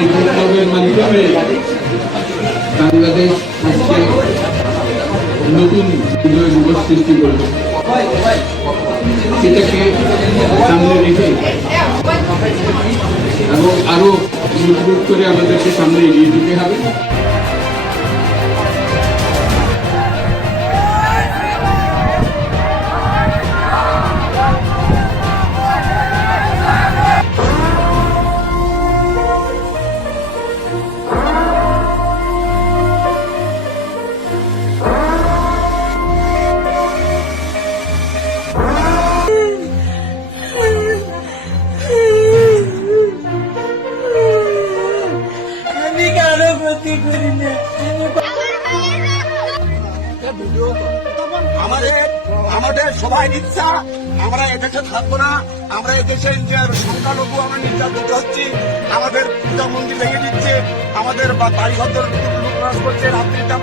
যে বিপ্লবের মাধ্যমে বাংলাদেশ আজকে নতুন বিজয় দিবস সৃষ্টি করবে। এটাকে সামনে রেখে এবং আরও মজবুত করে আমাদেরকে সামনে এগিয়ে দিতে হবে। আমি কারও ক্ষতি করি আমাদের আমাদের সবাই ইচ্ছা আমরা এদেশে থাকব না, আমরা এদেশে সংখ্যালঘু আমরা নির্যাতিত হচ্ছি, আমাদের পূজা মন্দির ভেঙে দিচ্ছে, আমাদের বাড়িঘর লুটরাজ করছে, রাত্রিতে